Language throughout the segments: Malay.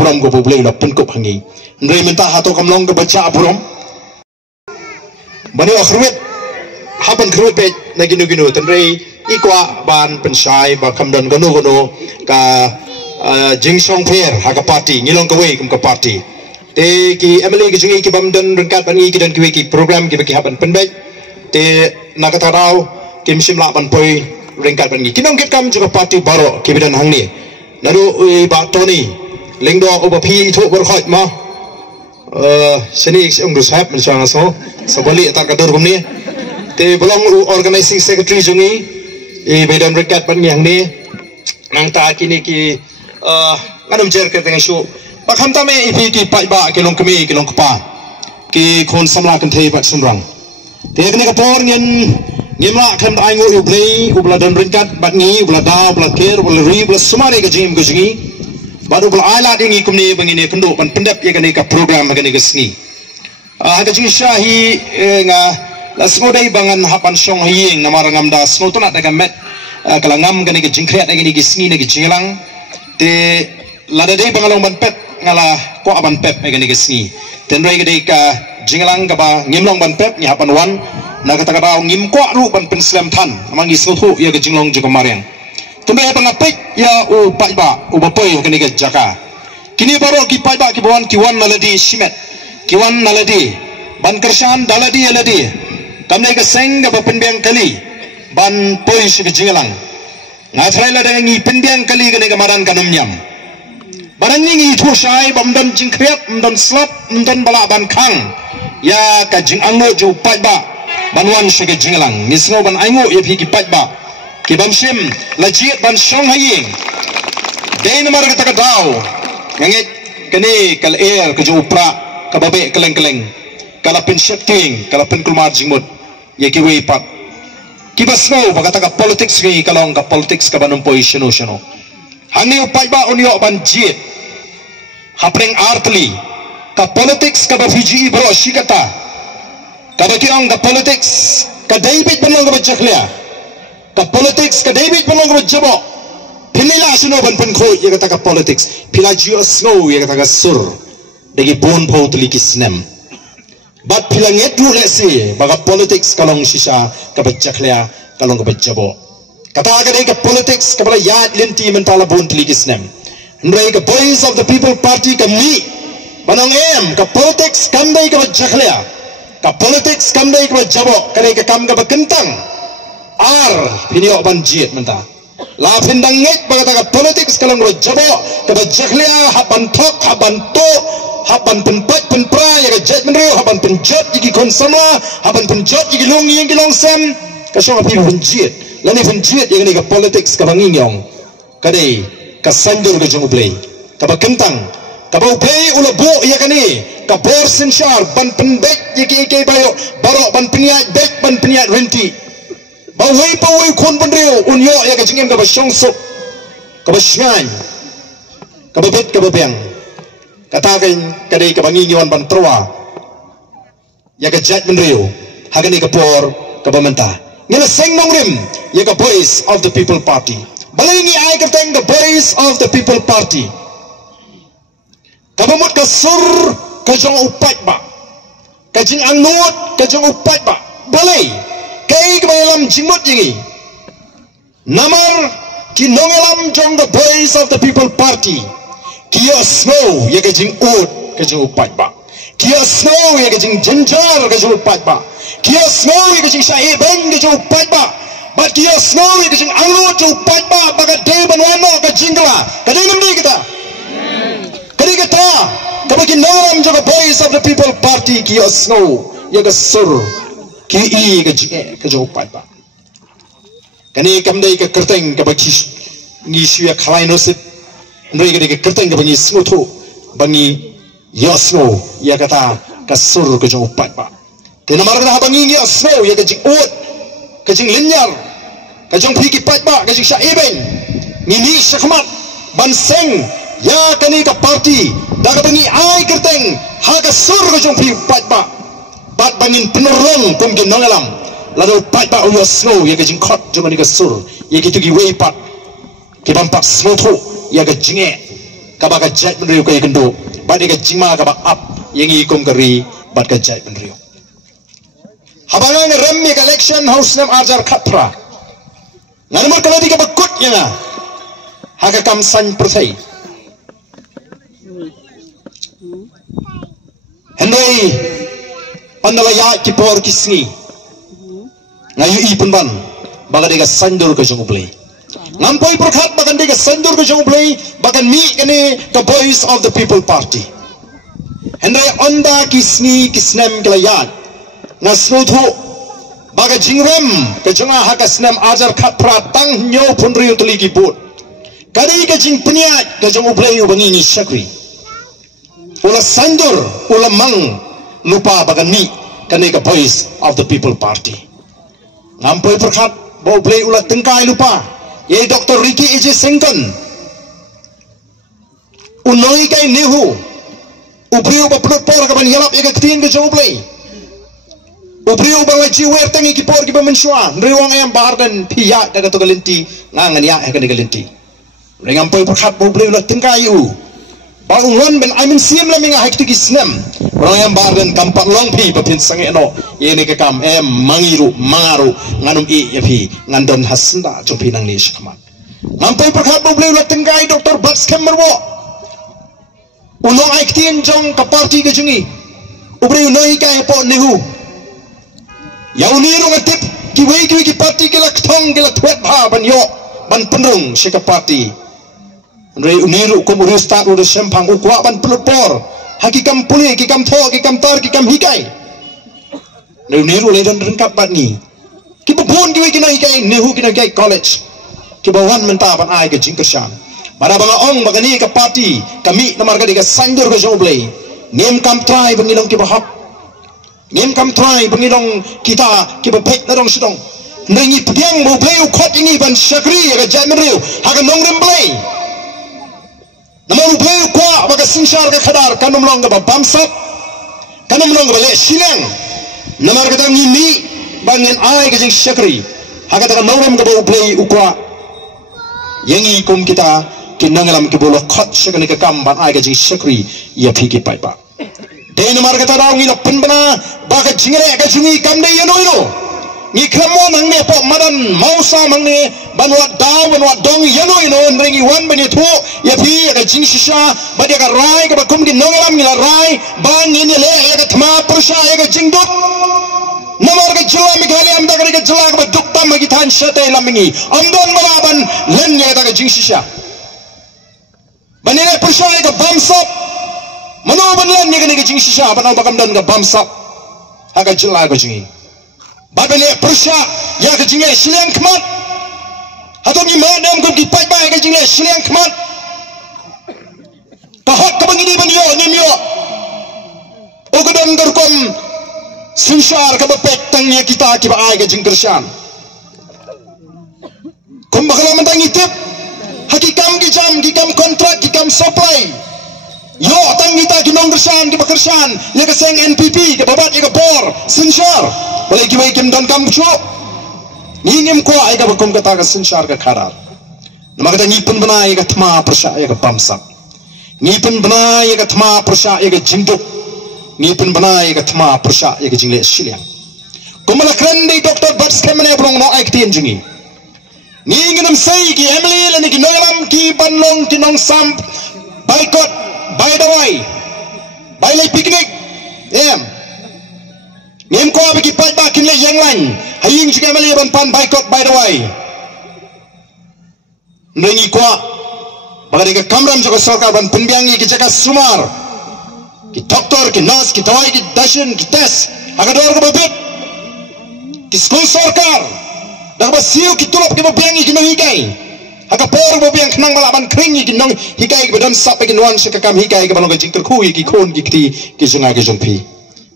apuram go boleh la pen ko hangi ndre minta hato kamlong go baca apuram bani akhruet haban khruet pe na ginu tandre ikwa ban pensai ba kamdan gono ka jingsong pher ha ka party ngilong ka wei kum ka party te ki emily ki jingi ki bamdan rengkat ban ngi ki dan ki program ki haban penbek te nakatarau kim simla ban poi rengkat ban ngi kinong kit kam juga party baro ki bidan hangni naru ba toni lengdo oba phi thu bor khoi ma seni ung du sahab men chang so sabali atar ka dor gumni te belong organizing secretary jungi bidan rengkat ban ngi hangni nang ta kini ki nganum jer ke teng shu pakham ta me ipi ki pai ba ke long kemi ke long kpa ki khon samla kan thei bat sumrang te kni ka por nyen ngimla kham ai ngo yu play ubla dan ringkat bat ngi ubla da ubla ker ubla ri ubla sumare ke jim ke jingi baru ubla ala dingi kumni bangine kendo pan pendap ye kani ka program kani ke sngi ka jingi shahi nga lasngodai bangan hapan song hieng namarangam da snotona daga met kalangam kani ke jingkret kani ke sngi ne ke jingelang te lada dei bangalong ban pet ngala ko aban pet megani gesni ten rei gede ka jingalang ka ba ngimlong ban pet nya hapan wan na kata ka ngim ko ru ban pen slam than amang isno thu ya ke jinglong juga mareng tumbe ha pangapek ya u pai ba u bapoi kani ke jaka kini baro ki pai ba ki bon ki wan naladi simet ki wan naladi ban kersan daladi aladi kamne ka seng ka pen beng kali ban poi si ke jingalang ngathrai la dengan ngi pendiang kali kene kamaran kanum nyam barang ngi thu sai bamdan jingkriat mdan slap mdan bala ban khang ya ka jing ango ju pai ba banwan shege jinglang nisno ban aingo ye phi ki pai ba ki bamsim lajiet ban song haying dein mar ka daw ngi kene kal air ka ju pra ka babe keleng kala pen shifting kala pen kulmar jingmut ye ki wei pat kibasno bagata ka politics ngi kalong ka politics ka banum position no hangi upai ba unyo ban jiet hapring artli ka politics ka ba fiji bro shikata ka ba kiong ka politics ka david banong ka bachaklia ka politics ka david banong ka jabo pilila suno ban pen kho ye kata ka politics pila jiu snow ye kata ka sur degi bon photli kisnem bat pilang etu lesi baga politics kalong sisa kabachaklia kalong kabachabo kata agade ka politics kabala yat linti mentala bon tlikisnem ndrai ka voice of the people party ka mi banong em ka politics kamdai kabachaklia ka politics kamdai kabachabo kare ka kam ka bakentang ar pinyo banjit menta la phindang ngek baga ka politics kalong jabo kabachaklia haban thok haban to haban penpat penpra ya jet menreu haban penjot gi konsama haban penjot gi long yang gi long sam ka song api penjit lani penjit yang ni ka politics ka bangingyong ka dei ka sandur ka jung play ka bakentang ka bau play ulo bo ya kani ka bor senshar ban pendek ye ke bayo baro ban peniat bek ban peniat renti bau wei kon penreu unyo ya ka jingem ka basong sok ka basngan ka babet ka babeng katakan kadai kebangi nyawan ban terwa ya ke jat menriu hagani ke por ke pemerintah ngela seng nongrim ya ke voice of the people party balingi ai ke teng the voice of the people party kabamut ke sur ke jong upat ba ke jing angut ke jong upat ba balai kai ke balam jingmut jingi namar ki nongelam jong the voice of the people party kia snow ya ke jing ut ke jing upat ba kia snow ya ke jing jenjar ke jing upat ba kia snow ya ke jing sai beng ke jing upat ba but kia snow ya ke jing angu ke upat ba baga de banwano ke jingla ka de namdi kita kadi kita ka bagi nam jo voice of the people party kia snow ya ke sur ki i ke jing upat ba kani kamdai ke kerteng ka bagi ngi ya khlainosit mereka dekat kerteng ke bangi snow bangi yosno ya kata kasur ke jong upat ba tena mar kata bangi yosno ya ke jing ut ke jing linyar ke jong phiki pat ba ke jing sha eben ni sakmat ban seng ya kani ka party da ka bangi ai kerteng ha kasur ke jong phiki pat ba bat bangin penerang kum ke nangalam lalu pat ba yosno ya ke jing khot jong ni kasur ya ke tu gi wei pat ke bampak snow ya ke jinge kabaka jai penriu kay kendo badi ka jingma kabak up yang ikom kari bad ka jai penriu habangan remmi ka election house nam ajar khatra nganmur kaladi ka bakut yana haka kam san perthai hendai pandala ya kipor kisni ngayu ipun ban baga dega sandur ka jong play ngampoi perkhat bagan dega sandur ka jong play bagan mi kene the voice of the people party hendai onda kisni kisnem kelayat ngasnuthu baga jingrem ka jonga haka snem ajar khat pratang nyo punri utli ki bot kari ka jing punya ka jong play ubangi ni sakri ula sandur ula mang lupa bagan mi kene ka voice of the people party ngampoi perkhat bau play ulat tengkai lupa ye Dr. Ricky J. Sengkan unoi kai nehu ubriu ba plot por ka ban yalap ye ka tin ka jo play ubriu ba ji wer tangi ki por ki ba mensua riwang ayam bahar dan pia daga to galinti ngangan ya ka galinti ngampoi perkhat bau play ulat tengkai u bangun ben I mean siam la minga hekti kisnem orang yang barden kampak long pi papin sange no ini ke kam mangiru mangaru nganum i yapi ngandon hasnda jompi nang ni shkamat nampai perkhat bo bleu la tengkai Dr. Bats Kemerwo ulong aiktin jong ka party ke jungi ubri noi kai po nehu yauni ro ngatip ki wei ki party ke la thong ke la thwet bha ban yo ban penrung se ka party Rei uniru kumuru start udah sempang ukwa ban pelupor hakikam puli hakikam tho hakikam tar hakikam hikai rei uniru le dan rengkap bat ni kiba pun kiwi kina hikai nehu kina hikai college kiba wan menta ban ai ke jingkersan bara banga ong bagani ka party kami namar ka diga sandur ka joblei ngem kam try bangilong kiba hap ngem kam try bangilong kita kiba pek na dong sidong ngi pdiang mo play khot ini ban sakri ka jamriu haga nongrem play namun play kwa baga sinshar ka khadar kanum long ba bamsap kanum long ba le silang namar ka tang ni bangin ai ka jing sakri haga ta nongrem ka ba play ukwa yangi kum kita kinangalam ke bolo khot sakani ka kam ban ai ka jing sakri ya phiki pai pa de namar ka ta raw ngi la penbana baga jingre ka jungi kam de yano ino ni kramo nang ne po madan mausa mang ne banwa daw banwa dong yano ino nrengi wan bani thu ya phi ka jing shisha badi ka rai ka bakum ki nongalam ni la rai bang ni le ka thma prusha ka jing duk namar ka jula mi khali am da ka jula ka duk tam gi than shate lamingi amdon malaban len ne ka jing shisha bani le prusha ka bamsap mano ban len ne ka jing shisha banau bakam dan ka bamsap ha ka jula ka jingi babele persya ya ke jingle siliang kemat atau ni madam ko ki pai bai ke jingle siliang kemat kahak ka bangini banyo nimyo ogodon garkom sinshar ka bapek tangnya kita ki ba ai ke jingkersan kum bakala mentang itip hakikam ki jam ki kam kontrak ki kam supply yo tang kita ki nongkersan ki bakersan ya ke seng NPP ke babat ya ke bor sinshar boleh kiwai kim dan kam chu ngim ko ai ka bakum kata ka sinshar ka kharar nama kata ngipun bana ya ka thma prasha ya ka pamsak ngipun bana ya ka thma prasha ya ka jingduk ngipun bana ya ka thma prasha ya ka jingle siliang kumala krandi Dr. Bats Kemerwo brong no ai ktin jingi nginam sei ki Emily lani ki noyalam ki banlong ki nong sam boycott by the way by le picnic ngem ko bagi pai ba kin le yang lain haying juga mali ban pan boycott by the way nengi ko bagari ka kamram juga sarkar ban penbiangi ki jaka sumar ki doktor ki nurse ki dawai ki dashin ki test aga dor ko babet ki school sarkar dak ba siu ki tulop ki biangi ki nongi kai aga por bo biang knang bala ban kringi ki nong hikai ki badan sap ki nuan se ka kam hikai ki balong ki jingter khu ki khon ki kti ki sunga ki jongpi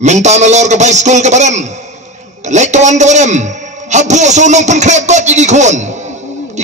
minta nolor ke baik school ke baram lektawan ke baram habu so nong pun krep got ki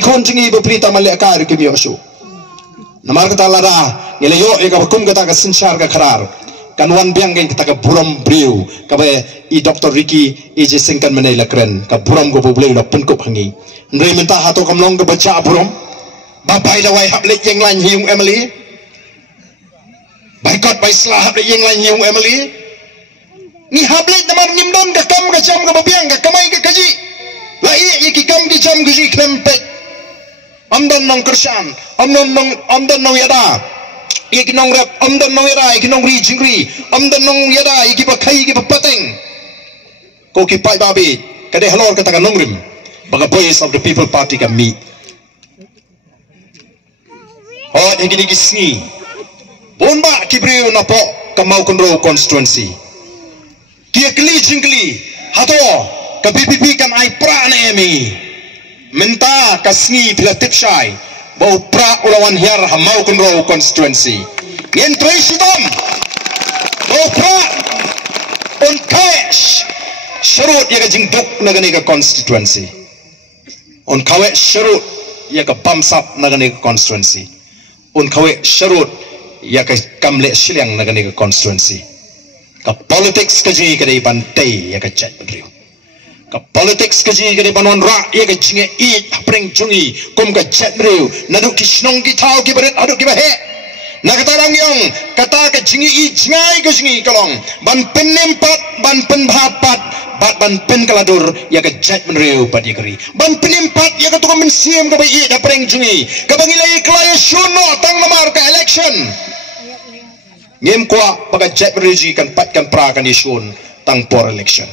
khon jingi beprita malek kar ke bio so namar kata lara ngele yo e ka hukum kata ka sinshar ka kharar kanwan biang gen kata ka buram briu ka be I Dr. Ricky J. Sengkan menai lakren ka buram go bobleu la pun ko phangi ndrei minta hato kamlong ka bacha buram ba bai la wai hap lek yang lan hiung Emily boycott by selah hab yang lain yang Emily ni hablet namar nyimdon ka kam ka jam ka babiang ka kamai ka kaji lai iki kam di jam guji klempet amdon nong kersan amdon nong yada iki nong rap amdon nong yada iki nong ri jingri amdon nong yada iki pa khai iki pa pateng ko ki pai babi kade halor katakan nongrim baga voice of the people party ka mi oh yang gini gisni bomba kibriu napo kamau konro constituency kia keli jingli hato ka PPP kan ai pra na emi menta kasni pila tipshai bau pra ulawan hiar hamau konro constituency yen tresidom bau pra on cash syarut ya ka jingduk nagani ka constituency on kawe syarut ya ka bamsap nagani ka constituency on kawe syarut ya ka kamle silang nagani ka constituency ka politics ka ji ka dei bantai ya ka chat bedriu ka politics ka ji ka dei banon ra ya ka jinge I apreng jungi kom ka chat bedriu nadu kisnong ki thau ki baret adu ki bahe nakatarang yong kata ka jingi I jingai ka jingi kalong ban penempat ban penbhapat ban pen kaladur ya ka chat bedriu padi keri ban penempat ya ka tukang mensiam ka bai I apreng jungi ka bangilai klaya shuno tang namar ka election ngem kwa paga chat bedriu kan pat kan pra kan isun tang por election